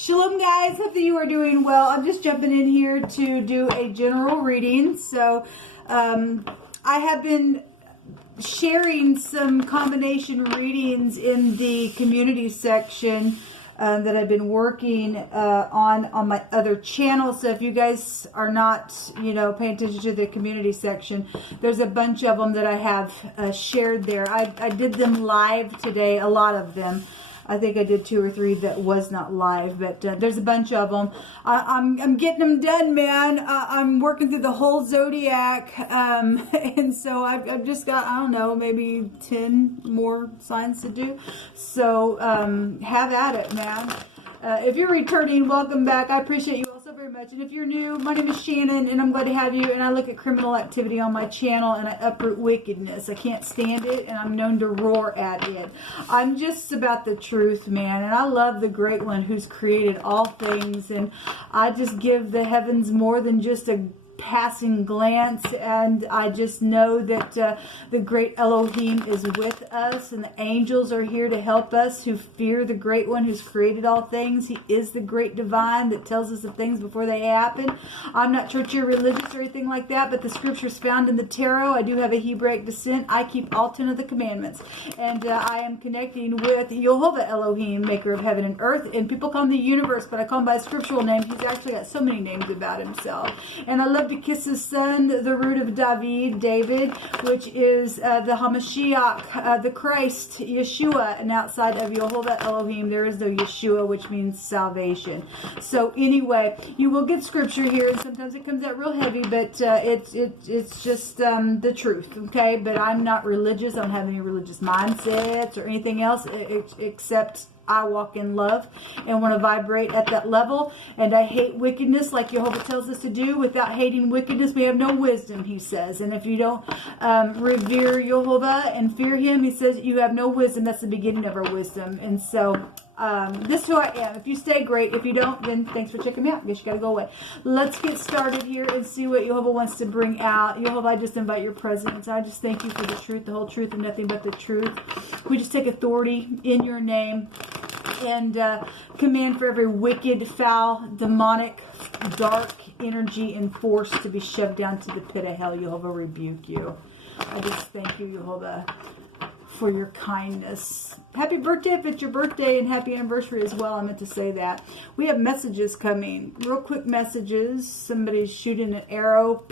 Shalom guys, hope that you are doing well. I'm just jumping in here to do a general reading. So I have been sharing some combination readings in the community section that I've been working on my other channel. So if you guys are not, paying attention to the community section, there's a bunch of them that I have shared there. I did them live today, a lot of them. I think I did 2 or 3 that was not live, but there's a bunch of them. I'm getting them done, man. I'm working through the whole zodiac, and so I've just got, I don't know, maybe 10 more signs to do. So have at it, man. If you're returning, welcome back. I appreciate you all so very much. And if you're new, my name is Shannon, and I'm glad to have you. And I look at criminal activity on my channel, and I uproot wickedness. I can't stand it, and I'm known to roar at it. I'm just about the truth, man. And I love the Great One who's created all things. And I just give the heavens more than just a passing glance, and I just know that the great Elohim is with us, and the angels are here to help us who fear the Great One who's created all things. He is the great divine that tells us of things before they happen. I'm not churchy or religious or anything like that, but the scriptures found in the tarot, I do have a Hebraic descent. I keep all 10 of the commandments, and I am connecting with Jehovah Elohim, maker of heaven and earth, and people call him the universe, but I call him by a scriptural name. He's actually got so many names about himself, and I love to kiss his son, the root of David, which is the Hamashiach, the Christ, Yeshua, and outside of Jehovah Elohim, there is no Yeshua, which means salvation. So anyway, you will get scripture here, and sometimes it comes out real heavy, but it's just the truth, okay? But I'm not religious. I don't have any religious mindsets or anything else except I walk in love and want to vibrate at that level. And I hate wickedness like Jehovah tells us to do. Without hating wickedness, we have no wisdom, he says. And if you don't revere Jehovah and fear him, he says you have no wisdom. That's the beginning of our wisdom. And so this is who I am. If you stay, great. If you don't, then thanks for checking me out. I guess you got to go away. Let's get started here and see what Jehovah wants to bring out. Jehovah, I just invite your presence. I just thank you for the truth, the whole truth, and nothing but the truth. We just take authority in your name and command for every wicked, foul, demonic, dark energy and force to be shoved down to the pit of hell. Jehovah, rebuke you. I just thank you, Jehovah, for your kindness. Happy birthday if it's your birthday, and happy anniversary as well. I meant to say that. We have messages coming. Real quick messages. Somebody's shooting an arrow.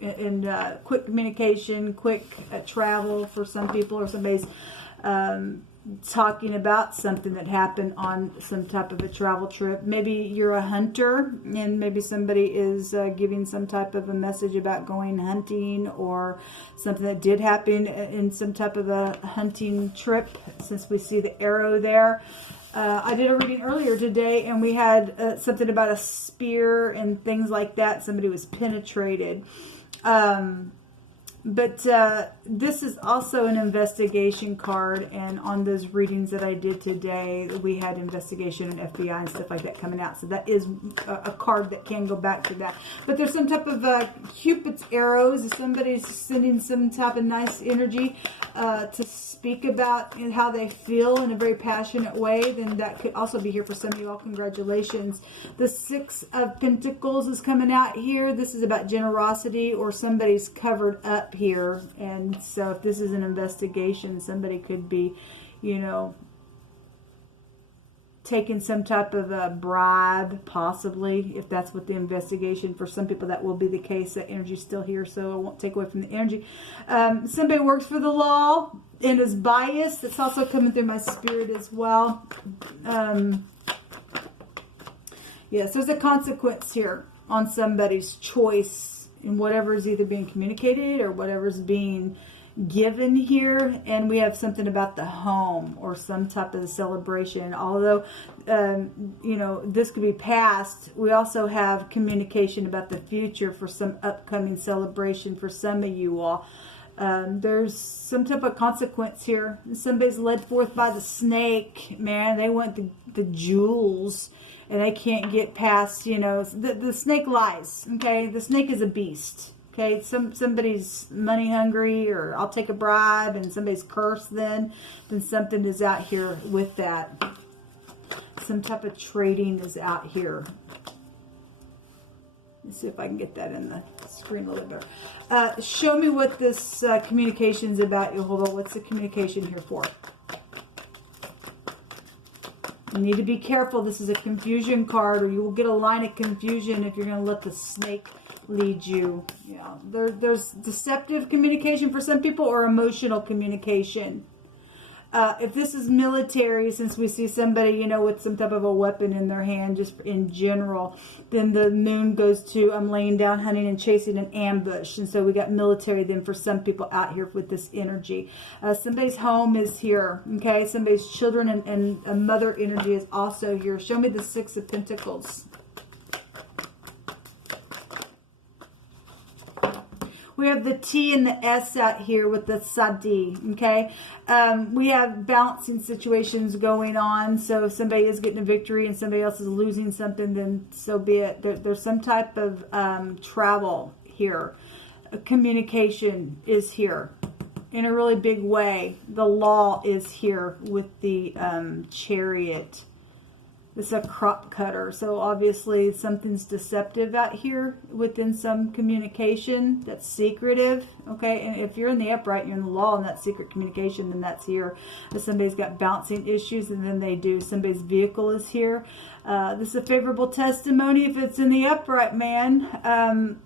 And quick communication, quick travel for some people, or somebody's talking about something that happened on some type of a travel trip. Maybe you're a hunter, and maybe somebody is giving some type of a message about going hunting, or something that did happen in some type of a hunting trip, since we see the arrow there. I did a reading earlier today, and we had something about a spear and things like that. Somebody was penetrated. But this is also an investigation card, and on those readings that I did today, we had investigation and FBI and stuff like that coming out. So that is a card that can go back to that. But there's some type of Cupid's arrows. If somebody's sending some type of nice energy to speak about how they feel in a very passionate way, then that could also be here for some of you all. Congratulations. The 6 of Pentacles is coming out here. This is about generosity, or somebody's covered up here. And so if this is an investigation, somebody could be, taking some type of a bribe, possibly, if that's what the investigation. For some people that will be the case. That energy's still here, so I won't take away from the energy. Somebody works for the law and is biased. That's also coming through my spirit as well. Yes, there's a consequence here on somebody's choice in whatever is either being communicated or whatever's being given here. And we have something about the home or some type of a celebration. Although this could be past, we also have communication about the future for some upcoming celebration for some of you all. There's some type of consequence here. Somebody's led forth by the snake, man. They want the jewels, and they can't get past, the snake lies, okay? The snake is a beast, okay? Somebody's money hungry, or I'll take a bribe, and somebody's cursed, then something is out here with that. some type of trading is out here. Let's see if I can get that in the screen a little bit better. Show me what this communication is about, Jehovah. What's the communication here for? You need to be careful. This is a confusion card, or you will get a line of confusion if you're going to let the snake lead you. Yeah, there's deceptive communication for some people, or emotional communication. If this is military, since we see somebody, you know, with some type of a weapon in their hand, just in general, then the moon goes to, I'm laying down, hunting, and chasing an ambush. And so we got military then for some people out here with this energy. Somebody's home is here, okay? Somebody's children and a mother energy is also here. Show me the Six of Pentacles. We have the T and the S out here with the Sadi, okay? We have balancing situations going on. So if somebody is getting a victory and somebody else is losing something, then so be it. There's some type of travel here. Communication is here in a really big way. The law is here with the Chariot. This is a crop cutter, so obviously something's deceptive out here within some communication that's secretive, okay? And if you're in the upright, you're in the law, and that's secret communication, then that's here. If somebody's got bouncing issues, and then they do. Somebody's vehicle is here. This is a favorable testimony if it's in the upright, man.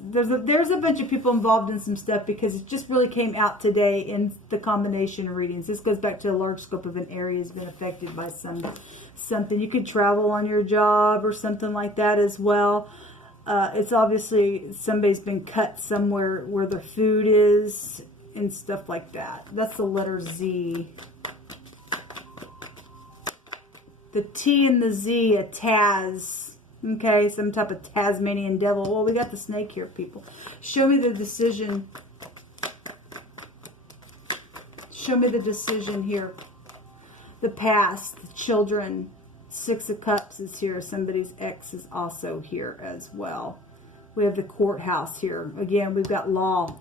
There's a bunch of people involved in some stuff because it just really came out today in the combination readings. This goes back to a large scope of an area has been affected by something. You could travel on your job or something like that as well. It's obviously somebody's been cut somewhere where their food is and stuff like that. That's the letter Z. The T and the Z, a Taz. Okay, some type of Tasmanian devil. Well, we got the snake here, people. Show me the decision. Show me the decision here. The past, the children. Six of Cups is here. Somebody's ex is also here as well. We have the courthouse here. Again, we've got law,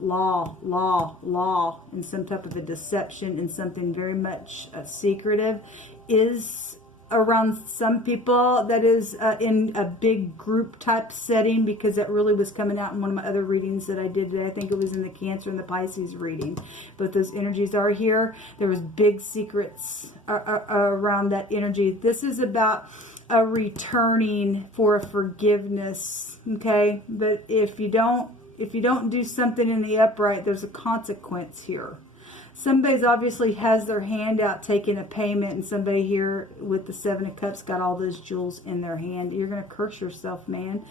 and some type of a deception, and something very much secretive is around some people. That is in a big group type setting, because that really was coming out in one of my other readings that I did today. I think it was in the Cancer and the Pisces reading. But those energies are here. There was big secrets around that energy. This is about a returning for a forgiveness, okay? But if you don't do something in the upright, there's a consequence here. Somebody's obviously has their hand out taking a payment, and somebody here with the Seven of Cups got all those jewels in their hand. You're going to curse yourself, man.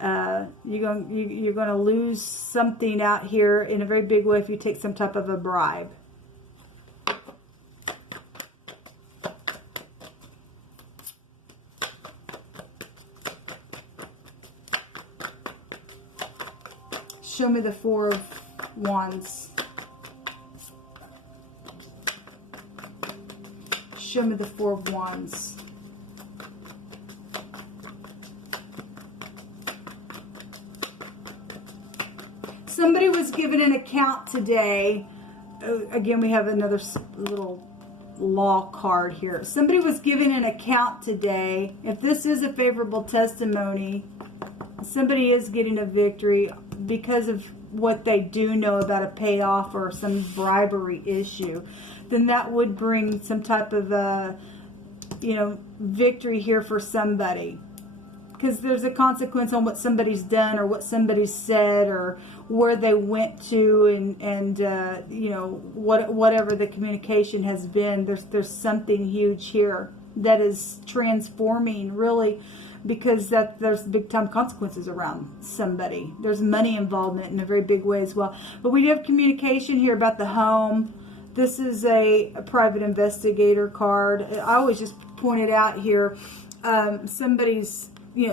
You're going to lose something out here in a very big way if you take some type of a bribe. Show me the Four of Wands. Show me the Four of Wands. Somebody was given an account today. Again, we have another little law card here. Somebody was given an account today. If this is a favorable testimony, somebody is getting a victory because of what they do know about a payoff or some bribery issue. Then that would bring some type of victory here for somebody, because there's a consequence on what somebody's done or what somebody said or where they went to, and whatever the communication has been. There's something huge here that is transforming, really, because there's big time consequences around somebody. There's money involvement in a very big way as well. But we do have communication here about the home. This is a private investigator card. I always just point it out here. Somebody's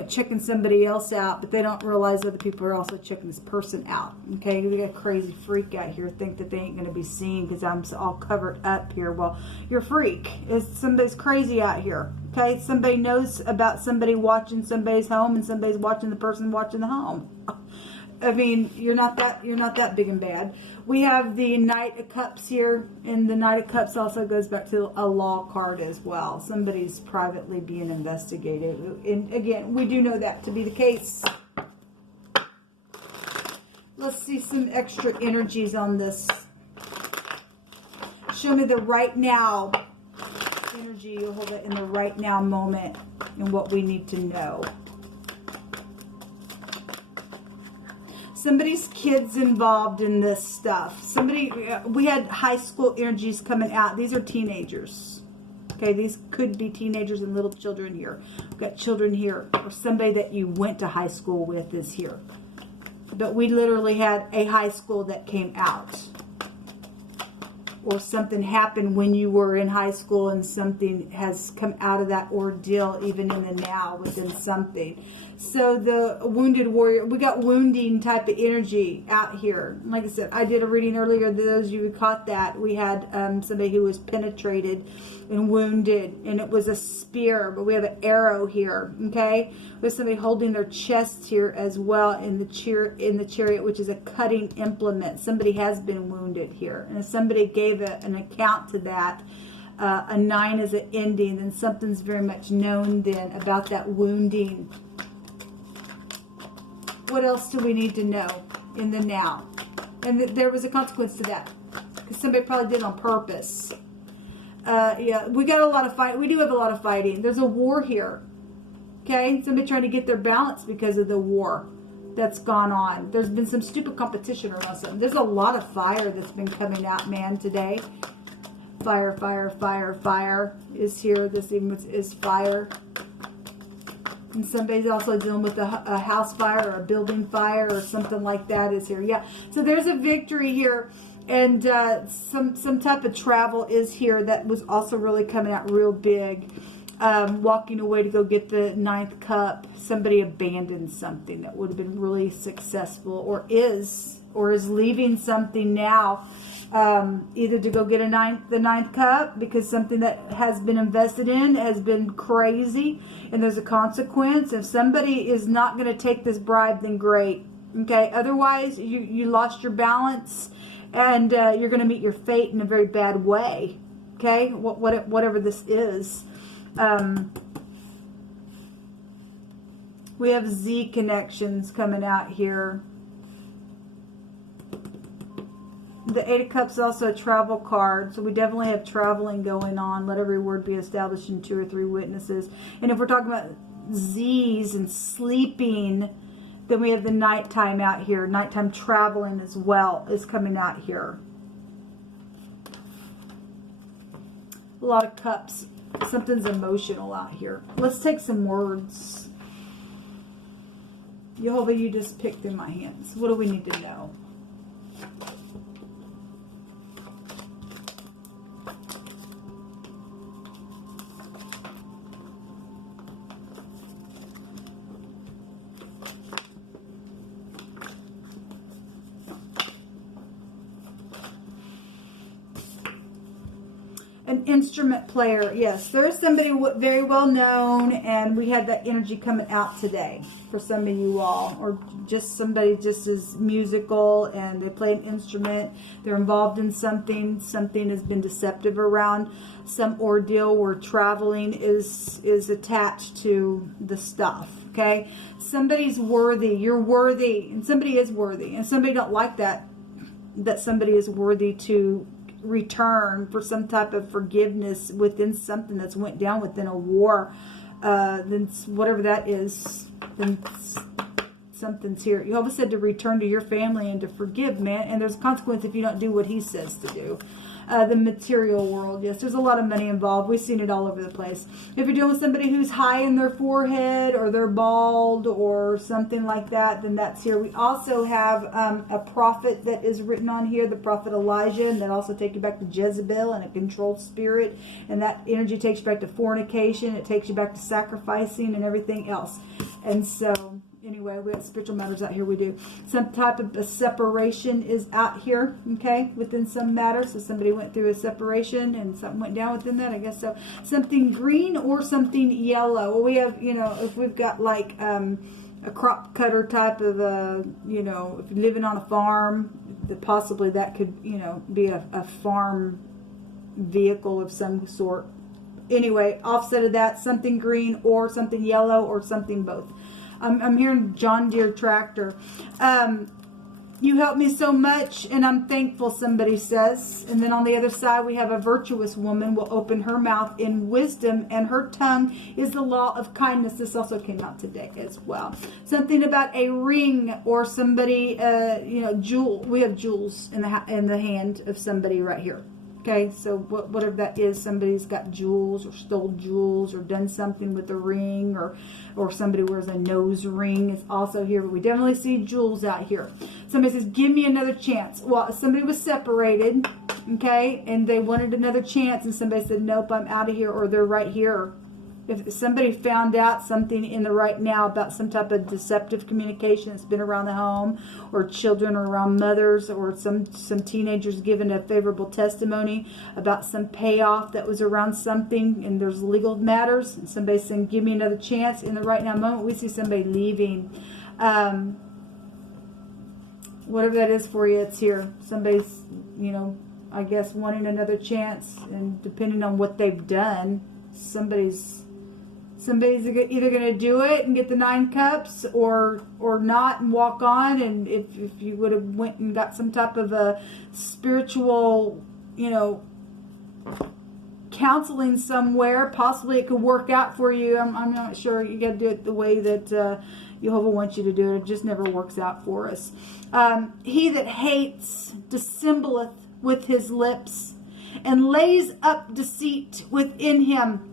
checking somebody else out, but they don't realize other people are also checking this person out. Okay, we got a crazy freak out here, think that they ain't going to be seen because I'm all covered up here. Well, you're a freak. Somebody's crazy out here. Okay, somebody knows about somebody watching somebody's home, and somebody's watching the person watching the home. I mean, you're not that big and bad. We have the Knight of Cups here, and the Knight of Cups also goes back to a law card as well. Somebody's privately being investigated. And again, we do know that to be the case. Let's see some extra energies on this. Show me the right now energy. You'll hold it in the right now moment and what we need to know. Somebody's kids involved in this stuff. Somebody, we had high school energies coming out. These are teenagers. Okay, these could be teenagers and little children here. We've got children here, or somebody that you went to high school with is here. But we literally had a high school that came out. Or something happened when you were in high school and something has come out of that ordeal even in the now within something. So the wounded warrior, we got wounding type of energy out here. Like I said, I did a reading earlier. Those of you who caught that, we had somebody who was penetrated and wounded, and it was a spear, but we have an arrow here. Okay, we have somebody holding their chest here as well in the chariot, which is a cutting implement. Somebody has been wounded here, and if somebody gave an account to that, a 9 is an ending, then something's very much known then about that wounding. What else do we need to know in the now? And there was a consequence to that, because somebody probably did it on purpose. Yeah, we got a lot of fight. We do have a lot of fighting. There's a war here. Okay, somebody trying to get their balance because of the war that's gone on. There's been some stupid competition around something. There's a lot of fire that's been coming out, man, today. Fire, fire, fire, fire is here. This even is fire. And somebody's also dealing with a house fire or a building fire or something like that is here. Yeah, so there's a victory here. And some type of travel is here that was also really coming out real big. Walking away to go get the 9th cup. Somebody abandoned something that would have been really successful, or is leaving something now. Either to go get the 9th cup because something that has been invested in has been crazy and there's a consequence. If somebody is not going to take this bribe, then great. Okay, otherwise you lost your balance and you're going to meet your fate in a very bad way. Okay, whatever this is. We have Z connections coming out here. The 8 of Cups is also a travel card, so we definitely have traveling going on. Let every word be established in 2 or 3 witnesses. And if we're talking about Z's and sleeping, then we have the nighttime out here. Nighttime traveling as well is coming out here. A lot of cups. Something's emotional out here. Let's take some words. Jehovah, you just picked in my hands. What do we need to know? An instrument player, yes, there's somebody very well known, and we had that energy coming out today for some of you all, or just somebody just as musical and they play an instrument, they're involved in something has been deceptive around some ordeal where traveling is attached to the stuff. Okay, somebody's worthy, you're worthy, and somebody is worthy, and somebody don't like that somebody is worthy to return for some type of forgiveness within something that's went down within a war, then whatever that is, then something's here. You always said to return to your family and to forgive, man, and there's a consequence if you don't do what he says to do. The material world, yes, there's a lot of money involved. We've seen it all over the place. If you're dealing with somebody who's high in their forehead or they're bald or something like that, then that's here. We also have a prophet that is written on here, the prophet Elijah, and that also takes you back to Jezebel and a controlled spirit, and that energy takes you back to fornication. It takes you back to sacrificing and everything else. And so anyway, we have spiritual matters out here. We do some type of a separation is out here, okay, within some matter. So somebody went through a separation and something went down within that, I guess so. Something green or something yellow. Well, we have, you know, if we've got like crop cutter type of you know, if you're living on a farm, possibly that could, you know, be a farm vehicle of some sort. Anyway, offset of that, something green or something yellow or something both. I'm hearing John Deere tractor. You help me so much, and I'm thankful, somebody says. And then on the other side, we have a virtuous woman will open her mouth in wisdom, and her tongue is the law of kindness. This also came out today as well. Something about a ring or somebody, you know, jewel. We have jewels in the hand of somebody right here. Okay, so whatever that is, somebody's got jewels or stole jewels or done something with a ring, or somebody wears a nose ring is also here. But we definitely see jewels out here. Somebody says, give me another chance. Well, somebody was separated, okay, and they wanted another chance, and somebody said, nope, I'm out of here, or they're right here. If somebody found out something in the right now about some type of deceptive communication that's been around the home, or children or around mothers, or some teenagers giving a favorable testimony about some payoff that was around something, and there's legal matters, and somebody's saying, give me another chance. In the right now moment, we see somebody leaving. Whatever that is for you, it's here. Somebody's, you know, I guess wanting another chance, and depending on what they've done, somebody's either going to do it and get the 9 cups, or not and walk on. And if you would have went and got some type of a spiritual, you know, counseling somewhere, possibly it could work out for you. I'm not sure. You got to do it the way that Jehovah wants you to do it. It just never works out for us. He that hates dissembleth with his lips, and lays up deceit within him.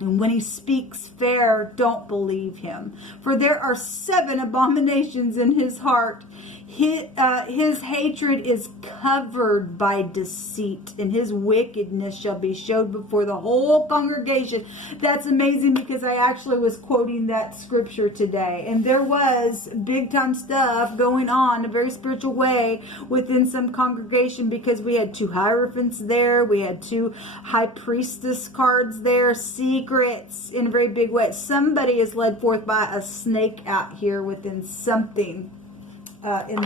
And when he speaks fair, don't believe him. For there are 7 abominations in his heart. His hatred is covered by deceit, and his wickedness shall be showed before the whole congregation. That's amazing, because I actually was quoting that scripture today, and there was big time stuff going on in a very spiritual way within some congregation, because we had 2 hierophants there, we had 2 high priestess cards there, secrets in a very big way. Somebody is led forth by a snake out here within something. In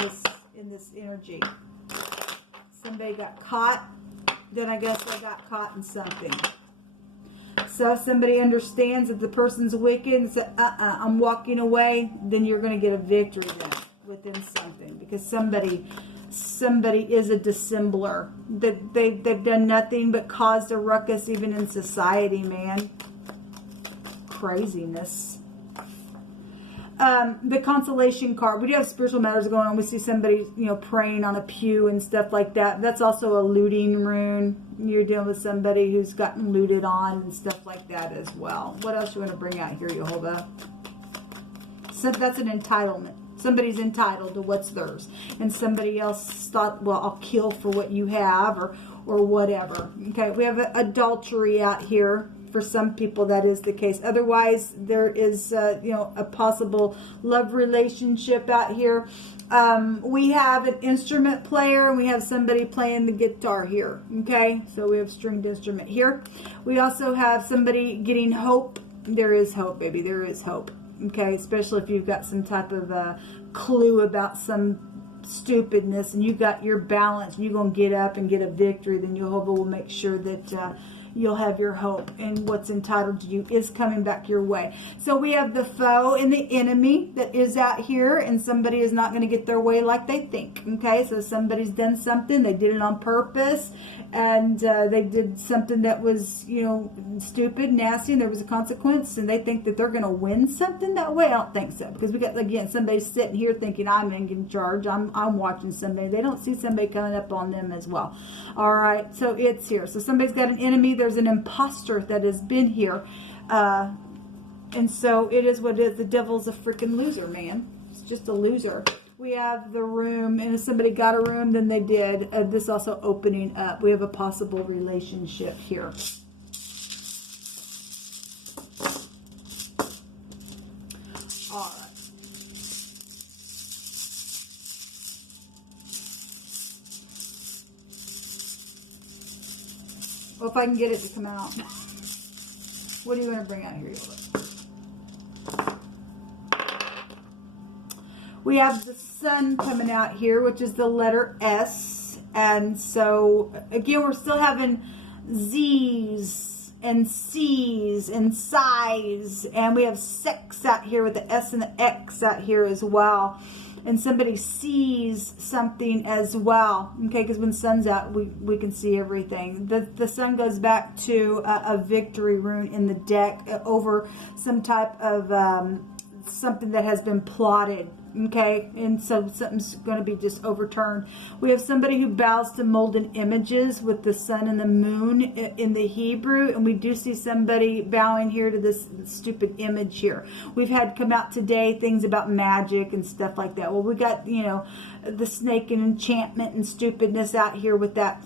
this energy, somebody got caught. Then I guess they got caught in something. So if somebody understands that the person's wicked and says, I'm walking away, then you're going to get a victory then within something, because somebody is a dissembler. That they've done nothing but caused a ruckus even in society, man. Craziness. The consolation card. We do have spiritual matters going on. We see somebody, you know, praying on a pew and stuff like that. That's also a looting rune. You're dealing with somebody who's gotten looted on and stuff like that as well. What else you want to bring out here, Jehovah? So that's an entitlement. Somebody's entitled to what's theirs, and somebody else thought, well, I'll kill for what you have, or whatever. Okay, we have adultery out here. For some people, that is the case. Otherwise, there is, you know, a possible love relationship out here. We have an instrument player, and we have somebody playing the guitar here. Okay, so we have stringed instrument here. We also have somebody getting hope. There is hope, baby. There is hope. Okay, especially if you've got some type of clue about some stupidness, and you got your balance, and you're going to get up and get a victory, then Jehovah will make sure that you'll have your hope, and what's entitled to you is coming back your way. So we have the foe and the enemy that is out here, and somebody is not going to get their way like they think. Okay, so somebody's done something, they did it on purpose, and they did something that was, you know, stupid, nasty, and there was a consequence, and they think that they're going to win something that way. I don't think so, because we got, again, somebody sitting here thinking I'm in charge. I'm watching somebody. They don't see somebody coming up on them as well. All right, so it's here. So somebody's got an enemy. There's an imposter that has been here, and so it is what it is. The devil's a freaking loser, man. It's just a loser. We have the room, and if somebody got a room, then they did. This also opening up. We have a possible relationship here. All right. Well, if I can get it to come out. What do you want to bring out here? We have the sun coming out here, which is the letter S. And so, again, we're still having Z's and C's and size. And we have sex out here with the S and the X out here as well. And somebody sees something as well, okay, because when sun's out, we can see everything. The sun goes back to a victory rune in the deck over some type of something that has been plotted, okay, and so something's going to be just overturned. We have somebody who bows to molten images with the sun and the moon in the Hebrew, and we do see somebody bowing here to this stupid image here. We've had come out today things about magic and stuff like that. Well, we got, you know, the snake and enchantment and stupidness out here with that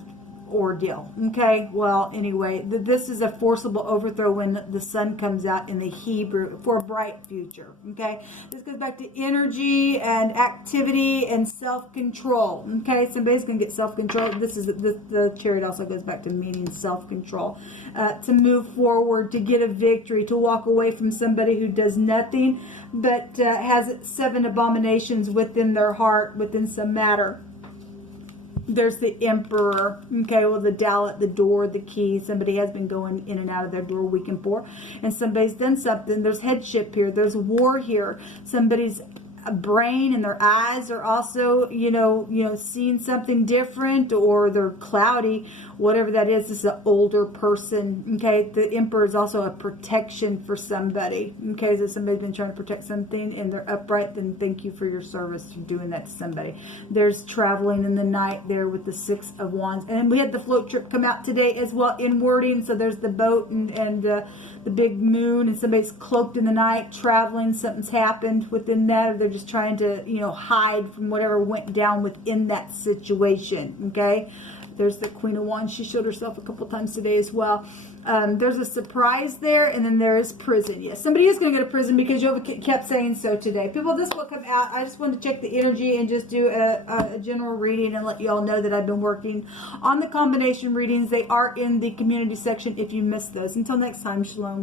ordeal, okay. Well, anyway, this is a forcible overthrow when the sun comes out in the Hebrew for a bright future, okay. This goes back to energy and activity and self-control, okay. Somebody's gonna get self-control. This is the chariot also goes back to meaning self-control, to move forward, to get a victory, to walk away from somebody who does nothing but has 7 abominations within their heart, within some matter. There's the emperor, okay, well, the dowel at the door, the key. Somebody has been going in and out of their door week and poor, and somebody's done something. There's headship here. There's war here. Somebody's brain and their eyes are also, you know, seeing something different, or they're cloudy, whatever that is. This is an older person, okay. The emperor is also a protection for somebody, okay. So somebody's been trying to protect something and they're upright, then thank you for your service for doing that to somebody. There's traveling in the night there with the 6 of Wands, and we had the float trip come out today as well in wording. So there's the boat and the big moon, and somebody's cloaked in the night traveling. Something's happened within that, or they're just trying to, you know, hide from whatever went down within that situation, okay. There's the Queen of Wands. She showed herself a couple times today as well. There's a surprise there, and then there is prison. Yes, somebody is going to go to prison because you kept saying so today. People, this will come out. I just wanted to check the energy and just do a general reading and let you all know that I've been working on the combination readings. They are in the community section if you missed those. Until next time, shalom.